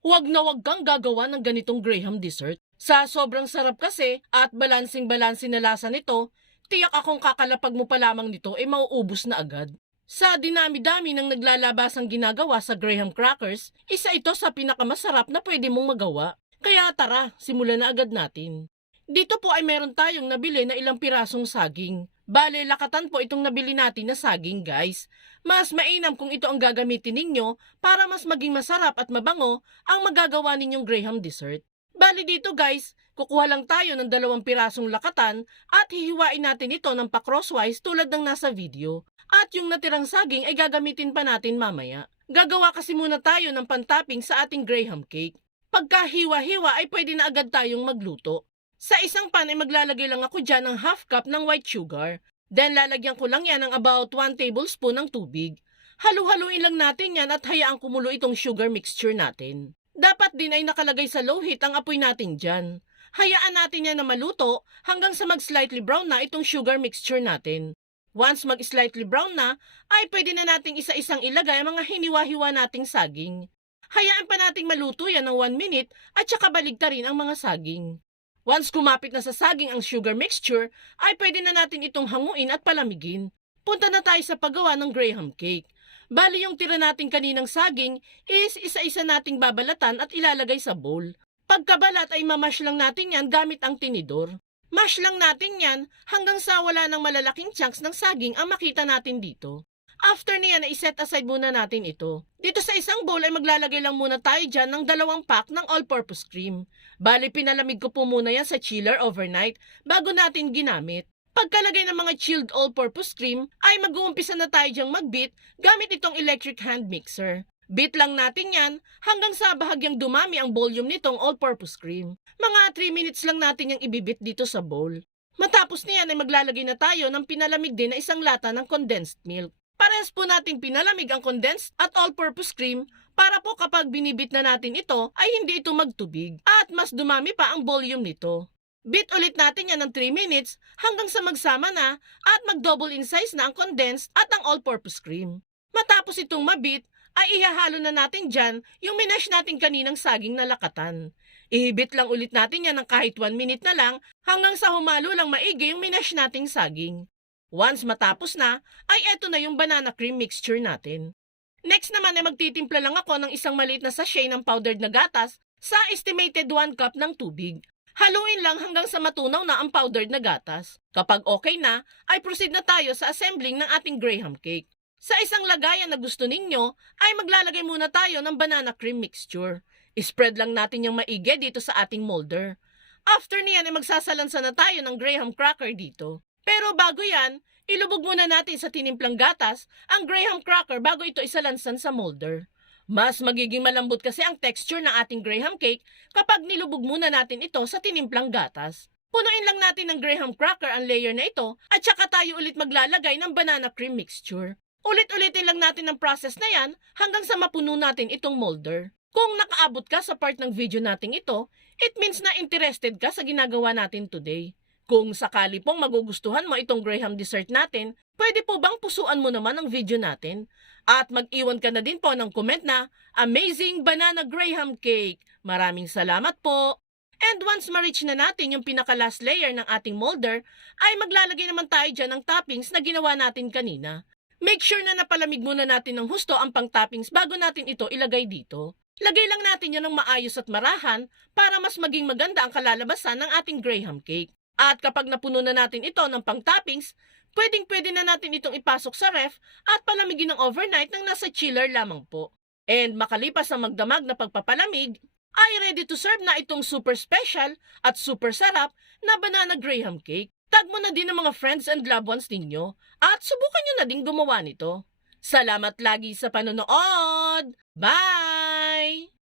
Huwag na huwag kang gagawa ng ganitong Graham dessert. Sa sobrang sarap kasi at balansing-balansin na lasa nito, tiyak akong kakalapag mo pa lamang nito ay mauubos na agad. Sa dinami-dami ng naglalabasang ginagawa sa Graham crackers, isa ito sa pinakamasarap na pwede mong magawa. Kaya tara, simulan na agad natin. Dito po ay meron tayong nabili na ilang pirasong saging. Bale, lakatan po itong nabili natin na saging guys. Mas mainam kung ito ang gagamitin ninyo para mas maging masarap at mabango ang magagawa ninyong Graham dessert. Bali dito guys, kukuha lang tayo ng dalawang pirasong lakatan at hihiwain natin ito ng pa-crosswise tulad ng nasa video. At yung natirang saging ay gagamitin pa natin mamaya. Gagawa kasi muna tayo ng pantopping sa ating Graham cake. Pagka hiwa-hiwa ay pwede na agad tayong magluto. Sa isang pan ay maglalagay lang ako dyan ng half cup ng white sugar. Then lalagyan ko lang yan ng about 1 tablespoon ng tubig. Halu-haluin lang natin yan at hayaan kumulo itong sugar mixture natin. Dapat din ay nakalagay sa low heat ang apoy natin dyan. Hayaan natin yan na maluto hanggang sa mag-slightly brown na itong sugar mixture natin. Once mag-slightly brown na, ay pwede na nating isa-isang ilagay ang mga hiniwa-hiwa nating saging. Hayaan pa nating maluto yan ng 1 minute at saka baligtarin ang mga saging. Once kumapit na sa saging ang sugar mixture, ay pwede na natin itong hanguin at palamigin. Punta na tayo sa paggawa ng Graham cake. Bali yung tira natin kaninang saging is isa-isa nating babalatan at ilalagay sa bowl. Pagkabalat ay mamash lang natin yan gamit ang tinidor. Mash lang natin yan hanggang sa wala ng malalaking chunks ng saging ang makita natin dito. After niyan ay set aside muna natin ito. Dito sa isang bowl ay maglalagay lang muna tayo dyan ng dalawang pack ng all-purpose cream. Bali pinalamig ko po muna yan sa chiller overnight bago natin ginamit. Pagkalagay ng mga chilled all-purpose cream ay mag-uumpisa na tayo dyang mag-beat gamit itong electric hand mixer. Beat lang natin yan hanggang sa bahagyang dumami ang volume nitong all-purpose cream. Mga 3 minutes lang natin yung ibibit dito sa bowl. Matapos niyan ay maglalagay na tayo ng pinalamig din na isang lata ng condensed milk. Parehas po nating pinalamig ang condensed at all-purpose cream para po kapag binibit na natin ito ay hindi ito magtubig at mas dumami pa ang volume nito. Beat ulit natin yan ng 3 minutes hanggang sa magsama na at mag-double in size na ang condensed at ang all-purpose cream. Matapos itong mabit, ay ihahalo na natin dyan yung minash natin kaninang saging na lakatan. Ihibit lang ulit natin yan ng kahit 1 minute na lang hanggang sa humalo lang maigi yung minash nating saging. Once matapos na, ay eto na yung banana cream mixture natin. Next naman ay magtitimpla lang ako ng isang maliit na sachet ng powdered na gatas sa estimated 1 cup ng tubig. Haluin lang hanggang sa matunaw na ang powdered na gatas. Kapag okay na, ay proceed na tayo sa assembling ng ating Graham cake. Sa isang lagayan na gusto ninyo, ay maglalagay muna tayo ng banana cream mixture. Spread lang natin yung maigi dito sa ating molder. After niyan ay magsasalansa na tayo ng Graham cracker dito. Pero bago yan, ilubog muna natin sa tinimplang gatas ang Graham cracker bago ito isalansan sa molder. Mas magiging malambot kasi ang texture ng ating Graham cake kapag nilubog muna natin ito sa tinimplang gatas. Punuin lang natin ng Graham cracker ang layer na ito at saka tayo ulit maglalagay ng banana cream mixture. Ulit-ulitin lang natin ang process na yan hanggang sa mapuno natin itong molder. Kung nakaabot ka sa part ng video nating ito, it means na interested ka sa ginagawa natin today. Kung sakali pong magugustuhan mo itong Graham dessert natin, pwede po bang pusuan mo naman ang video natin? At mag-iwan ka na din po ng comment na Amazing Banana Graham Cake! Maraming salamat po! And once ma-reach na natin yung pinaka-last layer ng ating molder, ay maglalagay naman tayo dyan ng toppings na ginawa natin kanina. Make sure na napalamig muna natin ng husto ang pang-toppings bago natin ito ilagay dito. Lagay lang natin yan ng maayos at marahan para mas maging maganda ang kalalabasan ng ating Graham cake. At kapag napuno na natin ito ng pang-toppings, pwedeng pwede na natin itong ipasok sa ref at palamigin ng overnight ng nasa chiller lamang po. And makalipas ang magdamag na pagpapalamig, ay ready to serve na itong super special at super sarap na banana Graham cake. Tag mo na din ang mga friends and loved ones ninyo at subukan nyo na din gumawa nito. Salamat lagi sa panonood! Bye!